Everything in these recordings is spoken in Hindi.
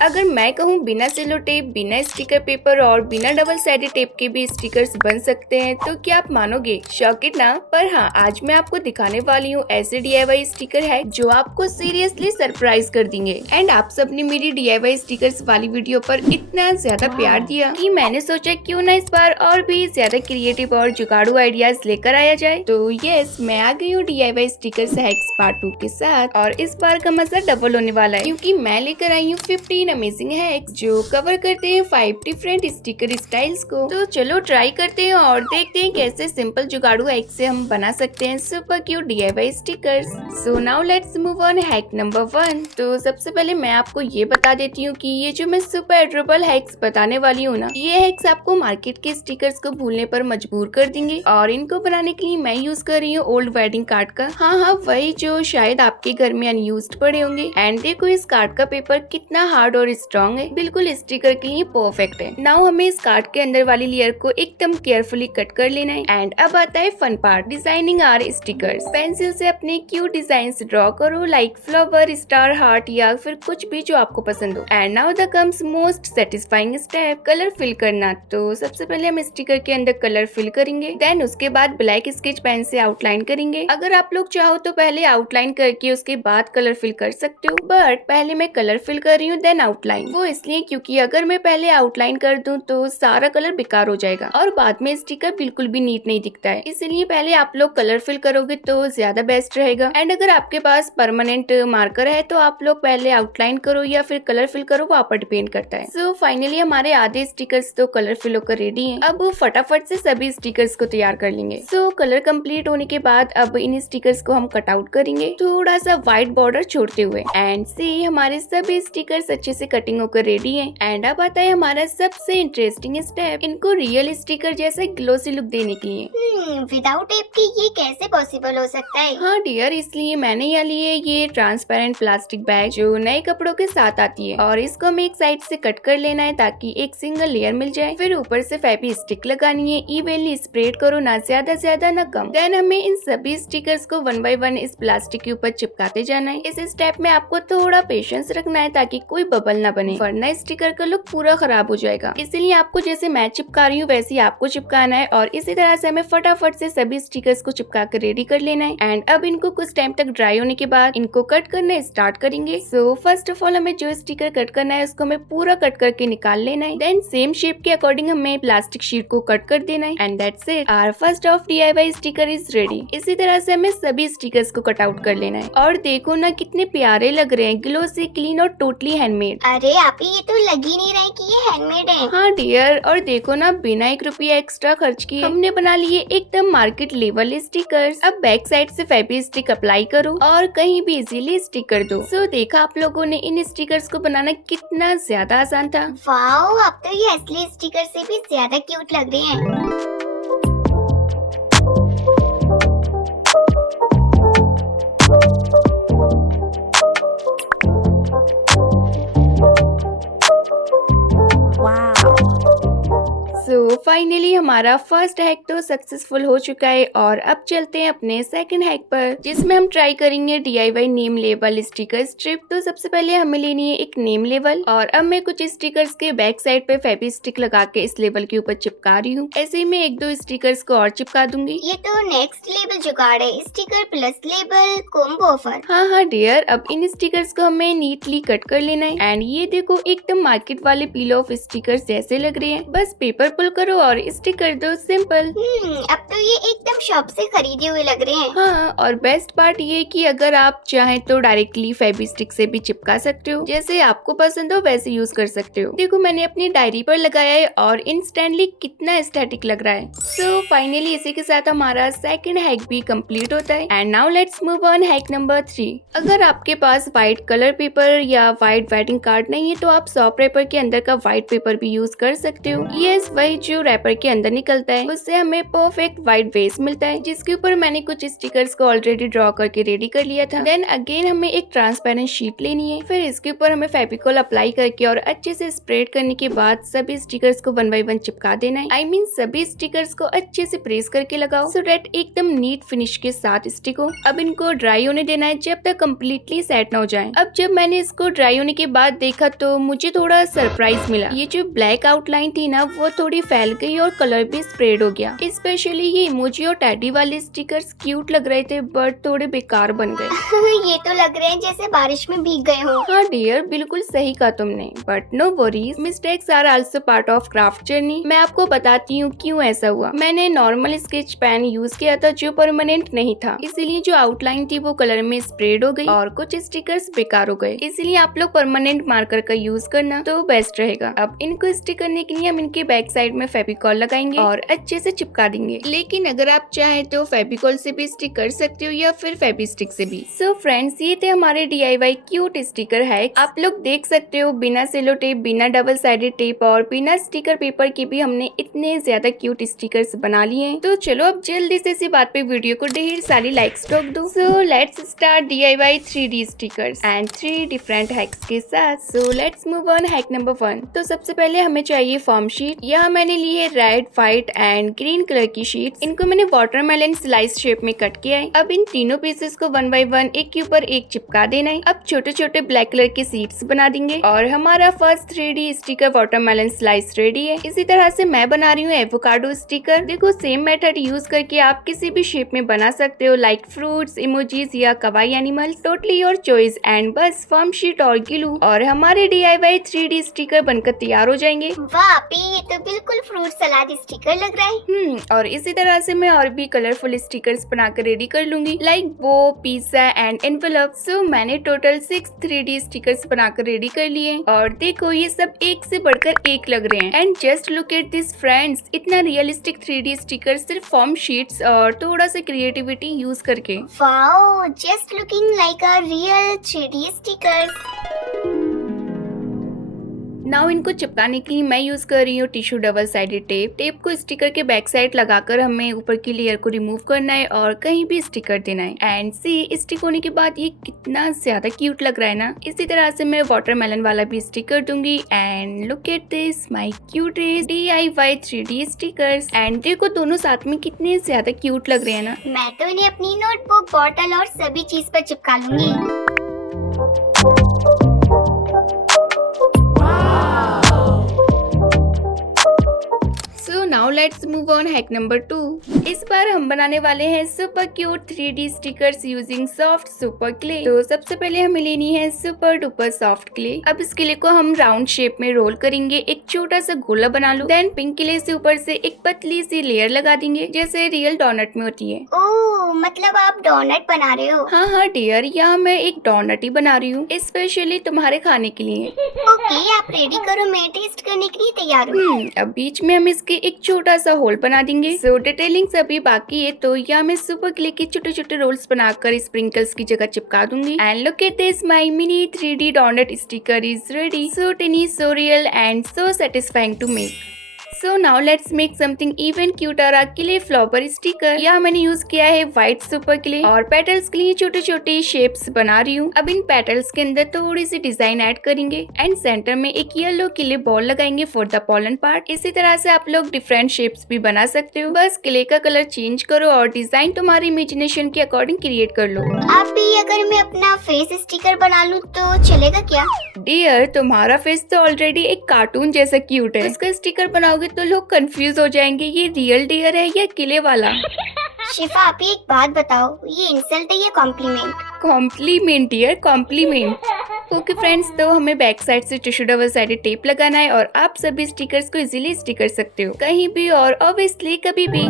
अगर मैं कहूँ बिना सेलो टेप, बिना स्टिकर पेपर और बिना डबल साइडेड टेप के भी स्टिकर्स बन सकते हैं तो क्या आप मानोगे? शॉकिड ना? पर हाँ, आज मैं आपको दिखाने वाली हूँ ऐसे DIY स्टिकर है जो आपको सीरियसली सरप्राइज कर देंगे। एंड आप सबने मेरी DIY स्टिकर्स वाली वीडियो पर इतना ज्यादा प्यार दिया कि मैंने सोचा क्यों ना इस बार और भी ज्यादा क्रिएटिव और जुगाड़ू आइडियाज लेकर आया जाए। तो यस, मैं आ गई हूँ DIY स्टिकर्स हैक्स पार्ट 2 के साथ और इस बार का मजा डबल होने वाला है क्योंकि मैं लेकर आई हूँ 15 अमेजिंग हैक्स जो कवर करते हैं 5 डिफरेंट स्टिकर स्टाइल्स को। तो चलो ट्राई करते हैं और देखते हैं कैसे सिंपल जुगाड़ू हैक से हम बना सकते हैं super cute DIY stickers. So now let's move on hack number 1। तो सबसे पहले मैं आपको ये बता देती हूँ कि ये जो मैं सुपर एडोरेबल हैक्स बताने वाली हूँ ना, ये हैक्स आपको मार्केट के स्टिकर्स को भूलने पर मजबूर कर देंगे। और इनको बनाने के लिए मैं यूज कर रही हूँ ओल्ड वेडिंग कार्ड का। हाँ, वही जो शायद आपके घर में अनयूज्ड पड़े होंगे। एंड देखो इस कार्ड का पेपर कितना हार्ड और स्ट्रॉन्ग है, बिल्कुल स्टिकर के लिए परफेक्ट है। नाउ हमें इस कार्ड के अंदर वाली लेयर को एकदम केयरफुली कट कर लेना है। एंड अब आता है fun part, designing our stickers. Pencil से अपने क्यूट डिजाइन ड्रॉ करो, लाइक फ्लावर, स्टार, हार्ट या फिर कुछ भी जो आपको पसंद हो। And now the comes most satisfying step, colour fill करना। तो सबसे पहले हम स्टिकर के अंदर कलर फिल करेंगे, देन उसके बाद ब्लैक स्केच पेन से आउटलाइन करेंगे। अगर आप लोग चाहो तो पहले आउटलाइन करके उसके बाद कलर फिल कर सकते हो, बट पहले मैं कलर फिल कर रही हूँ देन आउटलाइन। वो इसलिए क्योंकि अगर मैं पहले आउटलाइन कर दूं तो सारा कलर बेकार हो जाएगा और बाद में स्टिकर बिल्कुल भी नीट नहीं दिखता है। इसलिए पहले आप लोग कलर फिल करोगे तो ज्यादा बेस्ट रहेगा। एंड अगर आपके पास परमानेंट मार्कर है तो आप लोग पहले आउटलाइन करो या फिर कलर फिल करो, वो आप पर डिपेंड करता है। सो फाइनली हमारे आधे स्टिकर्स तो कलर फिल होकर रेडी हैं। अब फटाफट से सभी स्टिकर्स को तैयार कर लेंगे। सो कलर कंप्लीट होने के बाद अब इन स्टिकर्स को हम कट आउट करेंगे थोड़ा सा व्हाइट बॉर्डर छोड़ते हुए। एंड सी हमारे सभी स्टिकर्स अच्छे से कटिंग होकर रेडी हैं। एंड अब आता है हमारा सबसे इंटरेस्टिंग स्टेप, इनको रियल स्टिकर जैसे ग्लोसी लुक देने के लिए। विदाउट टेप के ये कैसे पॉसिबल हो सकता है? हाँ डियर, इसलिए मैंने यहाँ लिए ये ट्रांसपेरेंट प्लास्टिक बैग जो नए कपड़ों के साथ आती है और इसको हमें एक साइड से कट कर लेना है ताकि एक सिंगल लेयर मिल जाए। फिर ऊपर से फेवी स्टिक लगानी है, इवनली स्प्रेड करो, ना ज्यादा ना कम। देन हमें इन सभी स्टिकर्स को 1 बाय 1 इस प्लास्टिक के ऊपर चिपकाते जाना है। इस स्टेप में आपको थोड़ा पेशेंस रखना है ताकि कोई बबल ना बने, वरना स्टिकर का लुक पूरा खराब हो जाएगा। इसलिए आपको जैसे मैं चिपका रही हूँ वैसे ही आपको चिपकाना है और इसी तरह से हमें फटाफट से सभी स्टिकर्स को चिपका कर रेडी कर लेना है। एंड अब इनको कुछ टाइम तक ड्राई होने के बाद इनको कट करना स्टार्ट करेंगे। सो फर्स्ट ऑफ ऑल हमें जो स्टिकर कट करना है उसको हमें पूरा कट करके निकाल लेना है। देन सेम शेप के अकॉर्डिंग हमें प्लास्टिक शीट को कट कर देना है। And that's it, our first of DIY sticker is ready. इसी तरह से हमें सभी स्टिकर्स को कट आउट कर लेना है। और देखो ना कितने प्यारे लग रहे हैं, ग्लोसी, क्लीन और टोटली हैंडमेड। अरे आप ये तो लग ही नहीं रहा है कि ये हैंडमेड है। हाँ डियर, और देखो ना बिना 1 रुपया एक्स्ट्रा खर्च किए हमने बना लिए एकदम मार्केट लेवल स्टिकर्स। अब बैक साइड से फेवी स्टिक अप्लाई करो और कहीं भी इजीली स्टिक कर दो। सो देखा आप लोगों ने इन स्टिकर्स को बनाना कितना ज्यादा आसान था। वाओ, अब तो ये असली स्टिकर से भी ज्यादा क्यूट लग रहे हैं। सो फाइनली हमारा फर्स्ट हैक तो सक्सेसफुल हो चुका है और अब चलते हैं अपने सेकंड हैक पर, जिसमें हम ट्राई करेंगे DIY name label sticker strip. तो सबसे पहले हमें लेनी है एक नेम लेबल और अब मैं कुछ स्टिकर्स के बैक साइड पे फेवी स्टिक लगा के इस लेबल के ऊपर चिपका रही हूँ। ऐसे ही मैं 1-2 स्टिकर्स को और चिपका दूंगी। ये तो नेक्स्ट लेवल जुगाड़ है, sticker plus label combo offer. हाँ डियर, अब इन स्टिकर्स को हमें नीटली कट कर लेना है। एंड ये देखो एकदम मार्केट वाले पील ऑफ स्टिकर्स जैसे लग रहे हैं, बस पेपर पुल करो और स्टिक कर दो, सिंपल। अब तो ये एकदम शॉप से खरीदे हुए लग रहे हैं। हाँ, और बेस्ट पार्ट ये कि अगर आप चाहें तो डायरेक्टली फेवी स्टिक से भी चिपका सकते हो, जैसे आपको पसंद हो वैसे यूज कर सकते हो। देखो मैंने अपनी डायरी पर लगाया है और इंस्टेंटली कितना एस्थेटिक लग रहा है। सो फाइनली इसी के साथ हमारा सेकंड हैक भी कंप्लीट होता है। And now let's move on hack number 3। अगर आपके पास व्हाइट कलर पेपर या व्हाइट वेडिंग कार्ड नहीं है तो आप सॉफ्ट पेपर के अंदर का व्हाइट पेपर भी यूज कर सकते हो। यस, वही जो रैपर के अंदर निकलता है उससे हमें परफेक्ट व्हाइट बेस मिलता है, जिसके ऊपर मैंने कुछ स्टिकर्स को ऑलरेडी ड्रॉ करके रेडी कर लिया था। देन अगेन हमें एक ट्रांसपेरेंट शीट लेनी है, फिर इसके ऊपर हमें फेविकॉल अप्लाई करके और अच्छे से स्प्रेड करने के बाद सभी स्टिकर्स को 1 बाय 1 चिपका देना है। आई मीन सभी स्टिकर्स को अच्छे से प्रेस करके लगाओ सो डेट एकदम नीट फिनिश के साथ स्टिक हो। अब इनको ड्राई होने देना है जब तक कम्प्लीटली सेट ना हो जाए। अब जब मैंने इसको ड्राई होने के बाद देखा तो मुझे थोड़ा सरप्राइज मिला। ये जो ब्लैक आउटलाइन थी ना वो थोड़ी फैल गई और कलर भी स्प्रेड हो गया। स्पेशली ये इमोजी और टैडी वाले स्टिकर्स क्यूट लग रहे थे बट थोड़े बेकार बन गए। ये तो लग रहे हैं जैसे बारिश में भीग गए हो। हाँ डियर, बिल्कुल सही कहा तुमने, but no worries, mistakes are also part of craft journey. मैं आपको बताती हूँ क्यों ऐसा हुआ। मैंने नॉर्मल स्केच पेन यूज किया था जो परमानेंट नहीं था, इसीलिए जो आउटलाइन थी वो कलर में स्प्रेड हो गई और कुछ स्टिकर्स बेकार हो गए। इसीलिए आप लोग परमानेंट मार्कर का यूज करना तो बेस्ट रहेगा। अब इनको स्टिक करने के लिए हम इनके बैक साइड में फेविकॉल लगाएंगे और अच्छे से चिपका देंगे। लेकिन अगर आप चाहें तो फेविकॉल से भी स्टिक कर सकते हो या फिर फेविस्टिक से भी। सो फ्रेंड्स, ये थे हमारे DIY क्यूट स्टिकर हैक्स। आप लोग देख सकते हो बिना सेलो टेप, बिना डबल साइडेड टेप और बिना स्टिकर पेपर के भी हमने इतने ज्यादा क्यूट स्टिकर्स बना लिए हैं। तो चलो अब जल्दी से इसी बात पे वीडियो को ढेर सारी लाइक्स ठोक दो। So let's start DIY 3D stickers and 3 different hacks के साथ। So let's move on hack number 1। तो सबसे पहले हमें चाहिए फॉर्म शीट। यहाँ मैंने ली है red, white and green colour की शीट। इनको मैंने वाटरमेलन स्लाइस शेप में कट किया है। अब इन तीनों पीसेस को 1 बाय 1 एक के ऊपर एक चिपका देना है। अब छोटे छोटे ब्लैक कलर के सीड्स बना देंगे और हमारा first 3D sticker watermelon slice ready है। इसी तरह से मैं बना रही हूँ एवोकाडो स्टिकर। देखो सेम मेथड यूज करके आप किसी भी शेप में बना सकते हो, लाइक फ्रूट्स, इमोजीज या kawaii animals, totally your choice. And बस फॉर्म शीट और ग्लू और हमारे DIY 3D स्टिकर बनकर तैयार हो जाएंगे। वाह पे, ये तो बिल्कुल फ्रूट सलाद स्टिकर लग रहा है। और इसी तरह से मैं और भी कलरफुल स्टिकर्स बनाकर रेडी कर लूंगी, लाइक बो, पिज्जा एंड एनवेलप। सो मैंने टोटल 6 3D स्टिकर्स बनाकर रेडी कर लिए और देखो ये सब एक से बढ़कर एक लग रहे हैं। And just look at this friends, इतना रियलिस्टिक 3D स्टिकर सिर्फ फॉर्म शीट्स और थोड़ा सा क्रिएटिविटी यूज करके। Wow, just looking like a real 3D stickers. Now इनको चिपकाने के लिए मैं यूज कर रही हूँ tissue double sided tape. Tape को स्टिकर के बैक साइड लगाकर हमें ऊपर की लेयर को रिमूव करना है और कहीं भी स्टिकर देना है। एंड सी, स्टिक होने के बाद ये कितना ज्यादा क्यूट लग रहा है ना। इसी तरह से मैं वाटरमेलन वाला भी स्टिकर दूंगी। And look at this my cutest DIY 3D stickers. And देखो दोनों साथ में कितने ज्यादा क्यूट लग रहे हैं ना। मैं तो इन्हें अपनी नोटबुक, बॉटल और सभी चीज पर चिपका लूंगी। So now let's move on hack number 2। इस बार हम बनाने वाले हैं super cute 3D stickers using soft super clay. तो सबसे पहले हमें लेनी है सुपर डुपर सॉफ्ट क्ले। अब इस क्ले को हम राउंड शेप में रोल करेंगे, एक छोटा सा गोला बना लो। देन पिंक क्ले से ऊपर से एक पतली सी लेयर लगा देंगे जैसे रियल डोनट में होती है। ओह, मतलब आप डोनट बना रहे हो? हाँ डियर, यहाँ मैं एक डोनट ही बना रही हूँ स्पेशली तुम्हारे खाने के लिए। ओके, आप रेडी करो, मैं टेस्ट करने के लिए तैयार हूँ। अब बीच में हम इसके एक छोटा सा होल बना देंगे। सो डिटेलिंग अभी बाकी है, तो यहाँ मैं सुपर क्ले के छोटे छोटे रोल्स बनाकर स्प्रिंकल्स की जगह चिपका दूंगी। And look at this, my mini 3D donut sticker is ready. So teeny, so real and so satisfying to make. So now let's make something even cuter, a clay flower sticker. यहाँ मैंने यूज किया है व्हाइट सुपर क्ले और पेटल्स के लिए छोटे छोटे शेप्स बना रही हूँ। अब इन पेटल्स के अंदर थोड़ी सी डिजाइन ऐड करेंगे एंड सेंटर में एक येलो क्ले बॉल लगाएंगे फॉर द पॉलन पार्ट। इसी तरह से आप लोग डिफरेंट शेप्स भी बना सकते हो, बस क्ले का कलर चेंज करो और डिजाइन तुम्हारी इमेजिनेशन के अकॉर्डिंग क्रिएट कर लो। आप भी अगर मैं अपना फेस स्टिकर बना लूँ तो चलेगा क्या? डियर, तुम्हारा फेस तो ऑलरेडी एक कार्टून जैसा क्यूट है, उसका स्टिकर बनाओगे तो लोग कंफ्यूज हो जाएंगे ये रियल डियर है या किले वाला। शिफा, आप ही एक बात बताओ, ये इंसल्ट है या compliment? Compliment dear, compliment. Okay friends, तो हमें बैक साइड से टिश्यू डबल साइडेड टेप लगाना है और आप सभी स्टिकर्स को इजीली स्टिक कर सकते हो कहीं भी और ऑब्वियसली कभी भी।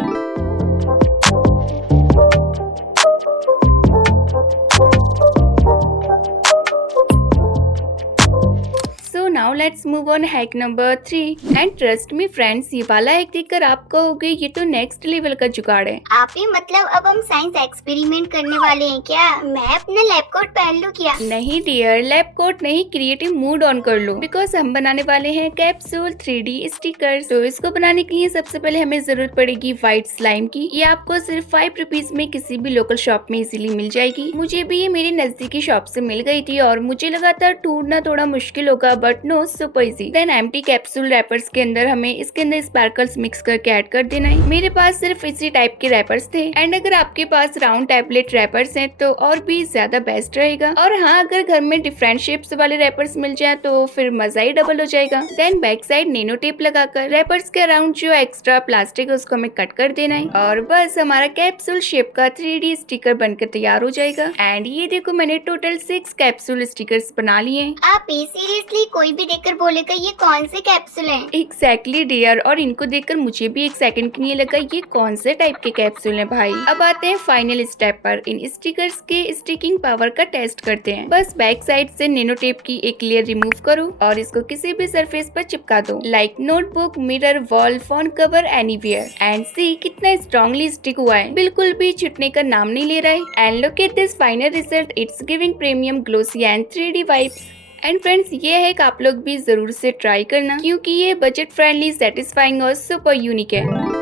Now let's move on hack number 3 and trust me friends, ये वाला हैक देखकर आप कहोगे ये तो नेक्स्ट लेवल का जुगाड़ है। आप ही मतलब अब हम साइंस एक्सपेरिमेंट करने वाले हैं क्या? मैं अपना लैब कोट पहन लूं क्या? नहीं डियर, लैब कोट नहीं, क्रिएटिव मूड ऑन कर लो बिकॉज हम बनाने वाले हैं कैप्सूल 3D स्टिकर्स। तो इसको बनाने के लिए सबसे पहले हमें जरूरत पड़ेगी व्हाइट स्लाइम की। ये आपको सिर्फ 5 रुपीज में किसी भी लोकल शॉप में इजीली मिल जाएगी। मुझे भी ये मेरी नजदीकी शॉप से मिल गई थी और मुझे लगा था ढूंढना थोड़ा मुश्किल होगा, but no, super easy. Then empty capsule wrappers के अंदर हमें इसके अंदर स्पार्कल्स मिक्स करके ऐड कर देना है। मेरे पास सिर्फ इसी टाइप के रैपर्स थे एंड अगर आपके पास राउंड टैबलेट रैपर्स हैं तो और भी ज्यादा बेस्ट रहेगा। और हाँ, अगर घर में डिफरेंट शेप्स वाले रैपर्स मिल जाए तो फिर मजा ही डबल हो जाएगा। Then back side nano tape लगाकर रैपर्स के अराउंड जो एक्स्ट्रा प्लास्टिक है उसको हमें कट कर देना है और बस हमारा कैप्सूल शेप का 3D स्टिकर बनकर तैयार हो जाएगा। एंड ये देखो, मैंने टोटल 6 कैप्सूल स्टिकर्स बना लिए हैं। आप सीरियसली कोई भी देखकर बोलेगा ये कौन से कैप्सूल हैं? एग्जैक्टली डियर, और इनको देखकर मुझे भी एक सेकंड के लिए लगा ये कौन से टाइप के कैप्सूल हैं भाई। अब आते हैं फाइनल स्टेप पर, इन स्टिकर्स के स्टिकिंग पावर का टेस्ट करते हैं। बस बैक साइड से नैनो टेप की एक लेयर रिमूव करो और इसको किसी भी सरफेस पर चिपका दो, like notebook, mirror, wall, phone cover, anywhere. And see कितना स्ट्रॉन्गली स्टिक हुआ है, बिल्कुल भी छुटने का नाम नहीं ले रहा है। And look at this final result, it's giving premium glossy and 3D vibes. And friends, ये है कि आप लोग भी जरूर से ट्राई करना क्योंकि ये बजट फ्रेंडली, सेटिस्फाइंग और सुपर यूनिक है।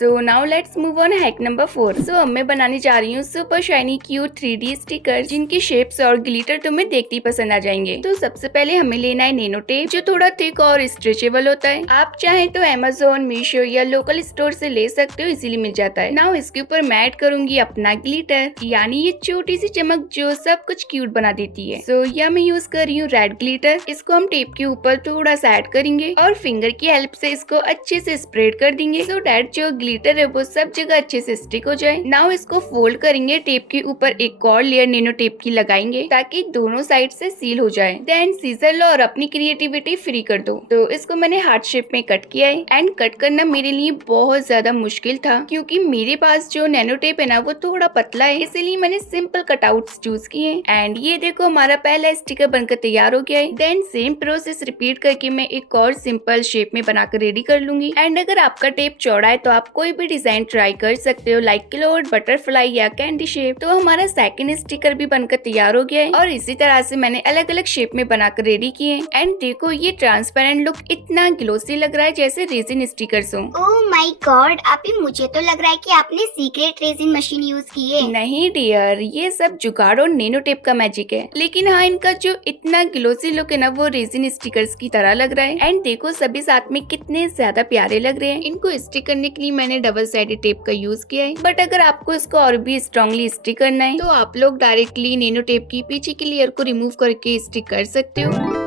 So now let's move on hack number 4। सो अब मैं बनाने जा रही हूँ super shiny cute 3D sticker जिनकी शेप्स और ग्लिटर तुम्हें देखते ही पसंद आ जाएंगे। तो सबसे पहले हमें लेना है नैनो टेप जो थोड़ा थिक और स्ट्रेचेबल होता है। आप चाहे तो अमेज़न, मीशो या लोकल स्टोर से ले सकते हो, इजीली मिल जाता है। नाउ इसके ऊपर मैं ऐड करूंगी अपना ग्लिटर, यानी ये छोटी सी चमक जो सब कुछ क्यूट बना देती है। सो यह मैं यूज कर रही हूँ रेड ग्लिटर। इसको हम टेप के ऊपर थोड़ा सा ऐड करेंगे और फिंगर की हेल्प से इसको अच्छे से स्प्रेड कर देंगे सो डैट जो ग्लिटर है वो सब जगह अच्छे से स्टिक हो जाए। नाउ इसको फोल्ड करेंगे, टेप के ऊपर एक और लेयर नैनो टेप की लगाएंगे ताकि दोनों साइड से सील हो जाए। देन सीजर लो और अपनी क्रिएटिविटी फ्री कर दो। तो इसको मैंने हार्ट शेप में कट किया है एंड कट करना मेरे लिए बहुत ज्यादा मुश्किल था क्योंकि मेरे पास जो नैनो टेप है ना वो थोड़ा पतला है, इसीलिए मैंने सिंपल कटआउट्स चूज किए। एंड ये देखो, हमारा पहला स्टिकर बनकर तैयार हो गया है। देन सेम प्रोसेस रिपीट करके मैं एक और सिंपल शेप में बनाकर रेडी कर लूंगी। एंड अगर आपका टेप चौड़ा है तो आप कोई भी डिजाइन ट्राई कर सकते हो, लाइक क्लोड, बटरफ्लाई या कैंडी शेप। तो हमारा सेकंड स्टिकर भी बनकर तैयार हो गया है और इसी तरह से मैंने अलग अलग शेप में बनाकर रेडी किए। एंड देखो, ये ट्रांसपेरेंट लुक इतना ग्लोसी लग रहा है जैसे रेजिन स्टिकर्स हो। ओह माय गॉड, अभी मुझे तो लग रहा है कि आपने सीक्रेट रेजिन मशीन यूज की है। नहीं डियर, ये सब जुगाड़ और नैनो टेप का मैजिक है। लेकिन हाँ, इनका जो इतना ग्लोसी लुक है ना वो रेजिन स्टिकर्स की तरह लग रहा है। एंड देखो, सभी साथ में कितने ज्यादा प्यारे लग रहे हैं। इनको स्टिक करने के लिए मैंने डबल साइडेड टेप का यूज किया है, बट अगर आपको इसको और भी स्ट्रॉन्गली स्टिक करना है तो आप लोग डायरेक्टली नैनो टेप की पीछे की लेयर को रिमूव करके स्टिक कर सकते हो।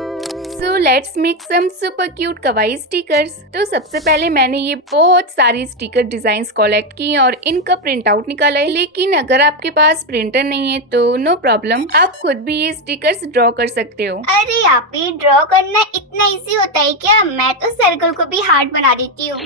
So let's make some super cute kawaii stickers। तो सबसे पहले मैंने ये बहुत सारी स्टिकर डिजाइन्स कलेक्ट की और इनका प्रिंट आउट निकाला है। लेकिन अगर आपके पास प्रिंटर नहीं है तो नो प्रॉब्लम, आप खुद भी ये स्टिकर्स ड्रॉ कर सकते हो। अरे आप ही ड्रॉ करना इतना इजी होता है क्या? मैं तो सर्कल को भी हार्ट बना देती हूँ।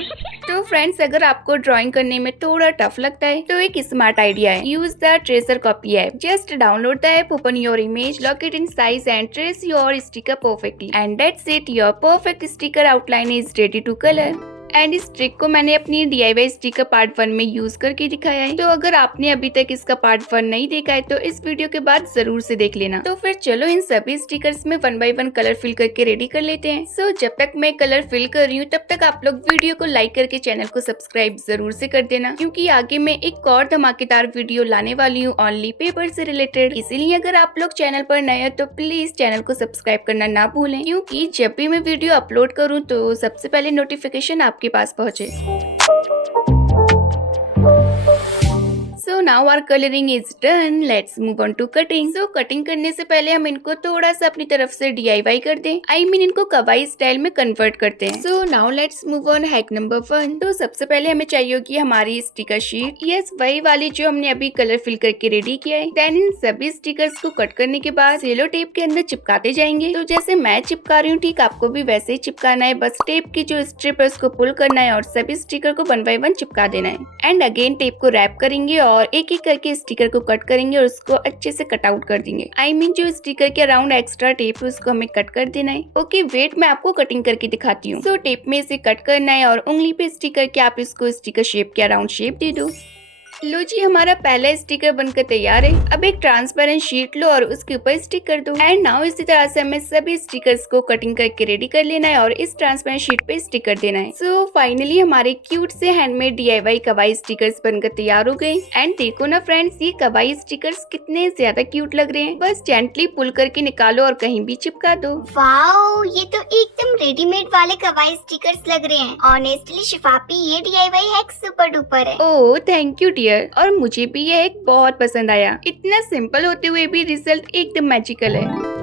तो फ्रेंड्स, अगर आपको ड्राइंग करने में थोड़ा टफ लगता है तो एक स्मार्ट आइडिया है, use the tracer copy app. Just download the app, open your image, lock it in size and trace your sticker perfectly and that's it, your perfect sticker outline is ready to colour. And इस ट्रिक को मैंने अपनी DIY स्टिकर पार्ट 1 में यूज करके दिखाया है। तो अगर आपने अभी तक इसका पार्ट 1 नहीं देखा है तो इस वीडियो के बाद जरूर से देख लेना। तो फिर चलो इन सभी स्टिकर्स में 1 बाय 1 कलर फिल करके रेडी कर लेते हैं। सो जब तक मैं कलर फिल कर रही हूँ तब तक आप लोग वीडियो को लाइक करके चैनल को सब्सक्राइब जरूर से कर देना क्योंकि आगे मैं एक और धमाकेदार वीडियो लाने वाली हूँ ओनली पेपर से रिलेटेड। इसीलिए अगर आप लोग चैनल पर नए हो तो प्लीज चैनल को सब्सक्राइब करना ना भूलें क्योंकि जब भी मैं वीडियो अपलोड करूँ तो सबसे पहले नोटिफिकेशन आपके पास पहुँचे। So now our colouring is done, let's move on to cutting. So cutting करने से पहले हम इनको थोड़ा सा अपनी तरफ से DIY कर दें, आई मीन इनको कवाई स्टाइल में कन्वर्ट करते हैं। So now let's move on hack number 1। तो सबसे पहले हमें चाहिए होगी हमारी स्टिकर शीट, यस वही वाली जो हमने अभी कलर फिल करके रेडी किया है। देन इन सभी स्टिकर्स को कट करने के बाद सेलो टेप के अंदर चिपकाते जाएंगे। तो जैसे मैं चिपका रही हूँ ठीक आपको भी वैसे ही चिपकाना है, बस टेप की जो स्ट्रिप है उसको पुल करना है और सभी स्टिकर को 1 बाय 1 चिपका देना है। एंड अगेन टेप को रैप करेंगे और एक एक करके स्टिकर को कट करेंगे और उसको अच्छे से कट आउट कर देंगे। आई मीन जो स्टिकर के अराउंड एक्स्ट्रा टेप है उसको हमें कट कर देना है। ओके वेट मैं आपको कटिंग करके दिखाती हूँ। सो टेप में इसे कट करना है और उंगली पे स्टिकर के आप इसको स्टिकर शेप के अराउंड शेप दे दो। लो जी हमारा पहला स्टिकर बनकर तैयार है। अब एक ट्रांसपेरेंट शीट लो और उसके ऊपर स्टिक कर दो। एंड नाउ इसी तरह से हमें सभी स्टिकर्स को कटिंग करके रेडी कर लेना है और इस ट्रांसपेरेंट शीट पे स्टिक कर देना है। सो फाइनली हमारे क्यूट से हैंडमेड DIY कवाई स्टिकर्स बनकर तैयार हो गए। एंड देखो ना फ्रेंड्स, ये कवाई स्टिकर्स कितने ज्यादा क्यूट लग रहे हैं। बस जेंटली पुल करके निकालो और कहीं भी चिपका दो। वाओ, ये तो एकदम रेडीमेड वाले कवाई स्टिकर्स लग रहे हैं। ऑनेस्टली शिफापी, ये DIY हैक सुपर डुपर है। ओह थैंक यू डियर, और मुझे भी ये एक बहुत पसंद आया। इतना सिंपल होते हुए भी रिजल्ट एकदम मैजिकल है।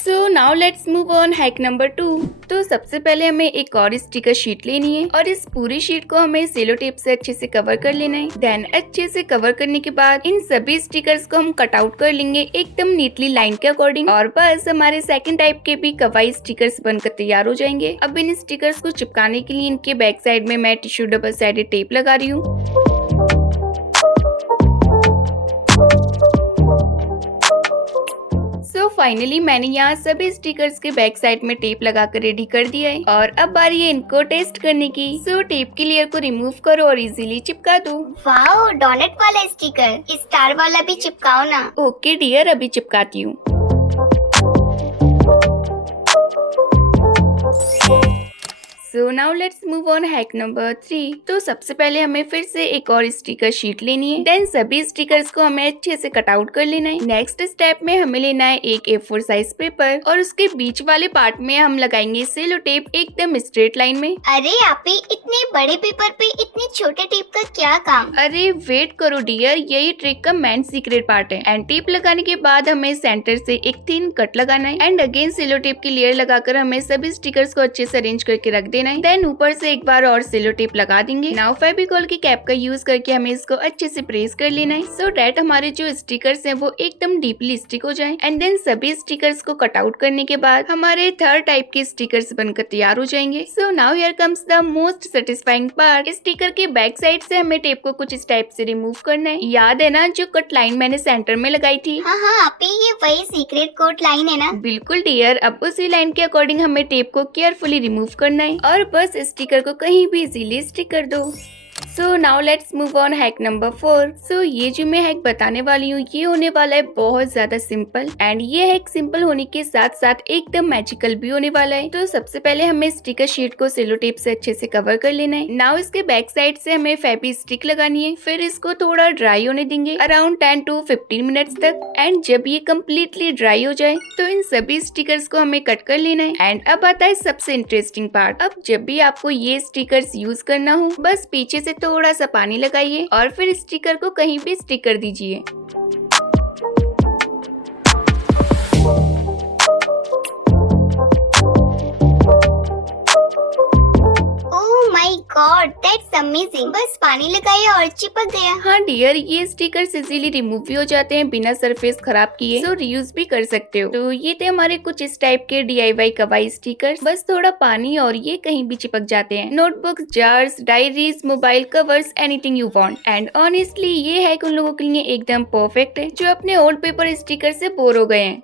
So now let's move on hack number 2। तो सबसे पहले हमें एक और स्टिकर शीट लेनी है और इस पूरी शीट को हमें सेलो टेप से अच्छे से कवर कर लेना है। देन अच्छे से कवर करने के बाद इन सभी स्टिकर्स को हम कट आउट कर लेंगे एकदम नीटली लाइन के अकॉर्डिंग। और बस हमारे सेकंड टाइप के भी कवाई स्टिकर्स बनकर तैयार हो जाएंगे। अब इन स्टिकर्स को चिपकाने के लिए इनके बैक साइड में मैं टिश्यू डबल साइडेड टेप लगा रही हूँ। फाइनली मैंने यहाँ सभी स्टिकर्स के बैक साइड में टेप लगाकर रेडी कर दिया है और अब बारी है इनको टेस्ट करने की। सो टेप की लेयर को रिमूव करो और इजीली चिपका दो। वाओ, डोनट वाला स्टिकर, स्टार वाला भी चिपकाओ ना। ओके डियर, अभी चिपकाती हूँ। So now let's move on hack number 3। तो सबसे पहले हमें फिर से एक और स्टिकर शीट लेनी है। देन सभी स्टिकर्स को हमें अच्छे से कट आउट कर लेना है। नेक्स्ट स्टेप में हमें लेना है एक A4 साइज पेपर और उसके बीच वाले पार्ट में हम लगाएंगे सेलो टेप एकदम स्ट्रेट लाइन में। अरे आपी, इतने बड़े पेपर पे इतने छोटे टेप का क्या काम? अरे वेट करो डियर, यही ट्रिक का मेन सीक्रेट पार्ट है। एंड टेप लगाने के बाद हमें सेंटर से एक थिन कट लगाना है एंड अगेन सेलो टेप की लेयर लगाकर हमें सभी स्टिकर्स को अच्छे से अरेंज करके रख देना है। देन ऊपर से एक बार और सेलो टेप लगा देंगे। नाउ फेविकोल की कैप का यूज करके हमें इसको अच्छे से प्रेस कर लेना है सो डैट हमारे जो स्टिकर्स हैं वो एकदम डीपली स्टिक हो जाएं। एंड देन सभी स्टिकर्स को कट आउट करने के बाद हमारे थर्ड टाइप के स्टिकर्स बनकर तैयार हो जाएंगे। So now here comes the most satisfying part. Sticker के बैक साइड से हमें टेप को कुछ इस टाइप से रिमूव करना है। याद है ना जो कट लाइन मैंने सेंटर में लगाई थी? हाँ हाँ आपी, ये वही सीक्रेट कोड लाइन है ना? बिल्कुल डियर, अब उसी लाइन के अकॉर्डिंग हमें टेप को केयरफुली रिमूव करना है और बस स्टिकर को कहीं भी इजीली स्टिक कर दो। So now let's move on hack number 4। सो ये जो मैं हैक बताने वाली हूँ ये होने वाला है बहुत ज्यादा सिंपल एंड ये हैक सिंपल होने के साथ साथ एकदम मैजिकल भी होने वाला है। तो सबसे पहले हमें स्टिकर शीट को सेलो टेप से अच्छे से कवर कर लेना है। नाउ इसके बैक साइड से हमें फेबी स्टिक लगानी है, फिर इसको थोड़ा ड्राई होने देंगे अराउंड 10 to 15 मिनट्स तक। एंड जब ये कम्प्लीटली ड्राई हो जाए तो इन सभी स्टिकर्स को हमें कट कर लेना है। एंड अब आता है सबसे इंटरेस्टिंग पार्ट। अब जब भी आपको ये स्टिकर्स यूज करना हो बस पीछे से थोड़ा सा पानी लगाइए और फिर स्टिकर को कहीं भी स्टिक कर दीजिए। God, that's amazing. बस पानी लगाए और चिपक गया। हाँ डियर, ये स्टिकर्स इजीली रिमूव भी हो जाते हैं बिना सरफेस खराब किए, सो रीयूज भी कर सकते हो। तो ये थे हमारे कुछ इस टाइप के DIY कवाई स्टिकर्स। बस थोड़ा पानी और ये कहीं भी चिपक जाते हैं। Notebooks, jars, diaries, mobile covers, anything you want. And honestly ये है उन लोगों के लिए एकदम परफेक्ट है जो अपने ओल्ड पेपर स्टिकर से बोर हो गए हैं।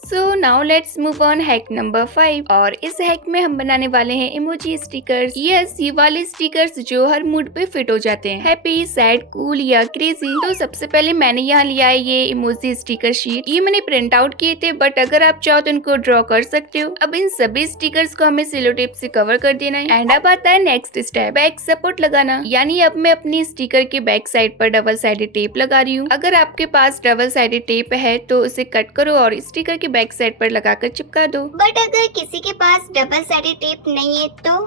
So now let's move on hack number 5 और इस हैक में हम बनाने वाले हैं इमोजी स्टिकर्स। यस, ये वाले स्टिकर्स जो हर मूड पे फिट हो जाते हैं, हैप्पी, सैड, कूल या क्रेजी। तो सबसे पहले मैंने यहाँ लिया है ये इमोजी स्टिकर शीट। ये मैंने प्रिंट आउट किए थे बट अगर आप चाहो तो इनको ड्रॉ कर सकते हो। अब इन सभी स्टिकर्स को हमें सेलो टेप से कवर कर देना है। एंड अब आता है नेक्स्ट स्टेप, बैक सपोर्ट लगाना। यानी अब मैं अपनी स्टिकर के बैक साइड पर डबल साइडेड टेप लगा रही हूँ। अगर आपके पास डबल साइडेड टेप है तो उसे कट करो और स्टिकर के बैक साइड पर लगाकर चिपका दो। बट अगर किसी के पास डबल साइडेड टेप नहीं है तो?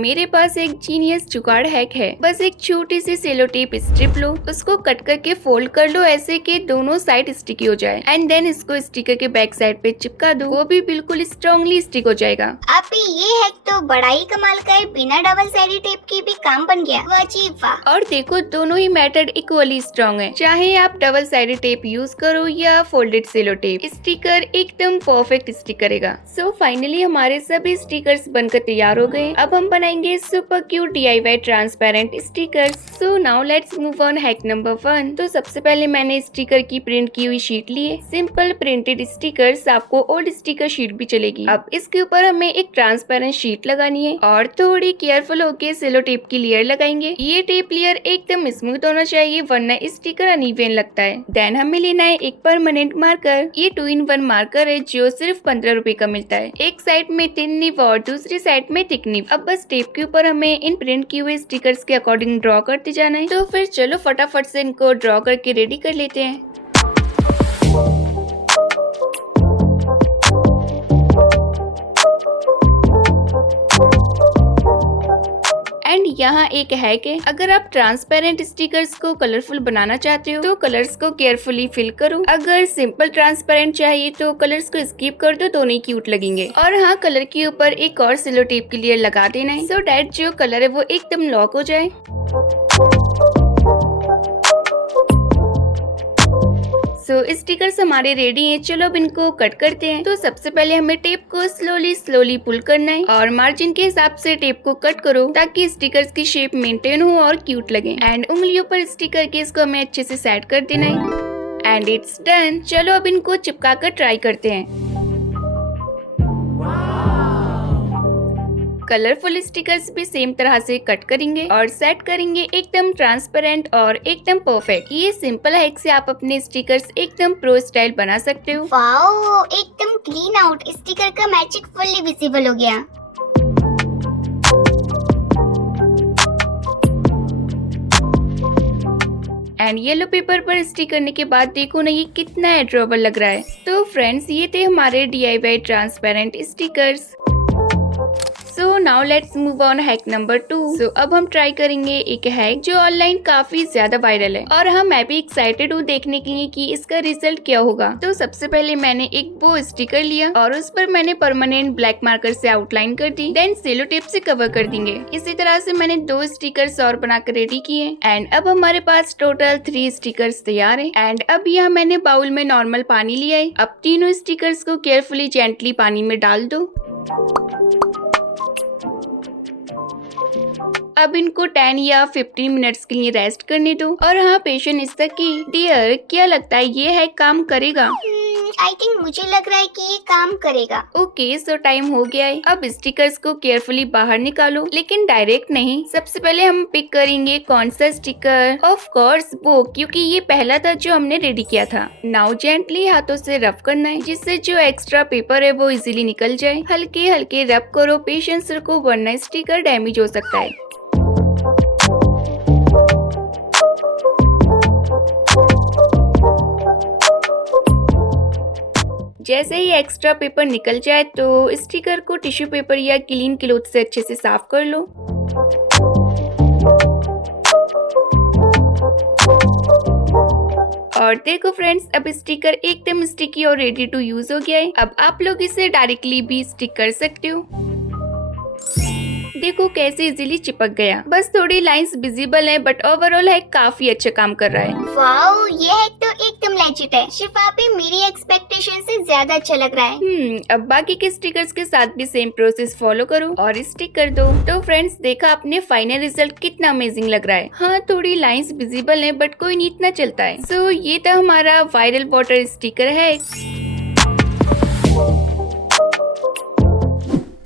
मेरे पास एक जीनियस जुगाड़ हैक है। बस एक छोटी सी सेलो टेप स्ट्रिप लो, उसको कट करके फोल्ड कर लो ऐसे कि दोनों साइड स्टिकी हो जाए, एंड देन इसको स्टिकर के बैक साइड पे चिपका दो। वो भी बिल्कुल स्ट्रॉन्गली स्टिक हो जाएगा। आप ये हैक तो बड़ा ही कमाल का है, बिना डबल साइडेड टेप के भी काम बन गया। वाह जी वाह। और देखो दोनों ही मेथड इक्वली स्ट्रॉन्ग है, चाहे आप डबल साइडेड टेप यूज करो या फोल्डेड सेलो टेप, स्टिकर एकदम परफेक्ट स्टिक करेगा। सो फाइनली हमारे सभी स्टिकर्स बनकर तैयार हो गए। अब हम बनाएंगे super cute DIY transparent stickers. So now let's move on hack number 1। तो सबसे पहले मैंने स्टिकर की प्रिंट की हुई शीट ली है। सिंपल प्रिंटेड स्टिकर्स, आपको ओल्ड स्टिकर शीट भी चलेगी। अब इसके ऊपर हमें एक ट्रांसपेरेंट शीट लगानी है और थोड़ी केयरफुल होके सेलो टेप की लेयर लगाएंगे। ये टेप लेयर एकदम स्मूथ होना चाहिए वरना स्टिकर अनइवन लगता है। देन हमें लेना है एक परमानेंट मार्कर। ये 2-in-1 मार्कर है जो सिर्फ 15 रुपए का मिलता है। एक साइड में थिन निब और दूसरी साइड में थिक निब। अब बस टेप के ऊपर हमें इन प्रिंट किए हुए स्टिकर्स के अकॉर्डिंग ड्रॉ करते जाना है। तो फिर चलो फटाफट से इनको ड्रॉ करके रेडी कर लेते हैं। एंड यहाँ एक हैक है, अगर आप ट्रांसपेरेंट स्टिकर्स को कलरफुल बनाना चाहते हो तो कलर्स को केयरफुली फिल करो। अगर सिंपल ट्रांसपेरेंट चाहिए तो कलर्स को स्किप कर दो, दोनों ही क्यूट लगेंगे। और हाँ, कलर के ऊपर एक और सेलो टेप की लेयर लगा देना है सो डैट जो कलर है वो एकदम लॉक हो जाए। सो स्टिकर्स हमारे रेडी हैं, चलो अब इनको कट करते हैं। तो सबसे पहले हमें टेप को स्लोली पुल करना है और मार्जिन के हिसाब से टेप को कट करो ताकि स्टिकर्स की शेप मेंटेन हो और क्यूट लगे। एंड उंगलियों पर स्टिकर के इसको हमें अच्छे से सेट कर देना है। And it's done. चलो अब इनको चिपका कर ट्राई करते हैं। कलरफुल स्टिकर्स भी सेम तरह से कट करेंगे और सेट करेंगे एकदम ट्रांसपेरेंट और एकदम परफेक्ट। ये सिंपल हैक से आप अपने स्टिकर्स एकदम प्रो स्टाइल बना सकते हो। वाओ, एकदम क्लीन आउट, स्टिकर का मैजिक फुल्ली विजिबल हो गया। एंड येलो पेपर पर स्टिक करने के बाद देखो ना ये कितना एडोरेबल लग रहा है। तो फ्रेंड्स, ये थे हमारे DIY transparent stickers. So now let's move on hack number 2। सो अब हम ट्राई करेंगे एक हैक जो ऑनलाइन काफी ज्यादा वायरल है और मैं भी एक्साइटेड हूँ देखने के लिए कि इसका रिजल्ट क्या होगा। तो सबसे पहले मैंने एक बो स्टिकर लिया और उस पर मैंने परमानेंट ब्लैक मार्कर से आउटलाइन कर दी, देन सेलो टेप से कवर कर देंगे। इसी तरह से मैंने 2 स्टिकर्स और बनाकर रेडी किए एंड अब हमारे पास टोटल 3 स्टिकर्स तैयार है। एंड अब यहाँ मैंने बाउल में नॉर्मल पानी लिया है। अब तीनों स्टिकर्स को केयरफुली जेंटली पानी में डाल दो। अब इनको 10 या 15 मिनट्स के लिए रेस्ट करने दो। और हाँ, पेशेंट इस तक की डियर, क्या लगता है ये है काम करेगा? आई थिंक मुझे लग रहा है कि ये काम करेगा। ओके, सो टाइम हो गया है। अब स्टिकर्स को केयरफुली बाहर निकालो, लेकिन डायरेक्ट नहीं। सबसे पहले हम पिक करेंगे कौन सा स्टिकर। ऑफ कोर्स वो, क्योंकि ये पहला था जो हमने रेडी किया था। नाउ जेंटली हाथों से रब करना है जिससे जो एक्स्ट्रा पेपर है वो इजीली निकल जाए। हल्के हल्के रब करो पेशेंस को, वरना स्टिकर डैमेज हो सकता है। जैसे ही एक्स्ट्रा पेपर निकल जाए तो स्टिकर को टिश्यू पेपर या क्लीन क्लॉथ से अच्छे से साफ कर लो। और देखो फ्रेंड्स, अब स्टिकर एकदम स्टिकी और रेडी टू यूज हो गया है। अब आप लोग इसे डायरेक्टली भी स्टिक कर सकते हो। देखो कैसे इजीली चिपक गया। बस थोड़ी लाइंस विजिबल है बट ओवरऑल है काफी अच्छा काम कर रहा है। वाओ, ये हैक तो एकदम लेजिट है। शिफापी, मेरी एक्सपेक्टेशन से ज्यादा अच्छा लग रहा है। अब बाकी के स्टिकर्स के साथ भी सेम प्रोसेस फॉलो करो और स्टिक कर दो। तो फ्रेंड्स, देखा आपने फाइनल रिजल्ट कितना अमेजिंग लग रहा है। हाँ, थोड़ी लाइंस विजिबल है बट कोई नहीं, इतना चलता है। सो ये था हमारा वायरल वाटर स्टिकर है।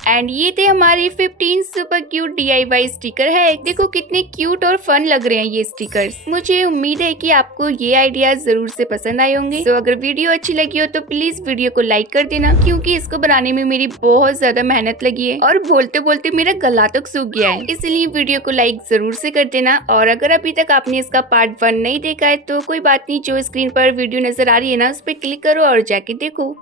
एंड ये थे हमारे 15 सुपर क्यूट DIY स्टिकर है। देखो कितने क्यूट और फन लग रहे हैं ये स्टिकर्स। मुझे उम्मीद है कि आपको ये आइडिया जरूर से पसंद आए होंगे। तो अगर वीडियो अच्छी लगी हो तो प्लीज वीडियो को लाइक कर देना, क्योंकि इसको बनाने में मेरी बहुत ज्यादा मेहनत लगी है और बोलते बोलते मेरा गला तक सूख गया है। इसलिए वीडियो को लाइक जरूर से कर देना। और अगर अभी तक आपने इसका पार्ट 1 नहीं देखा है तो कोई बात नहीं, जो स्क्रीन पर वीडियो नजर आ रही है ना, उस पर क्लिक करो और जाके देखो।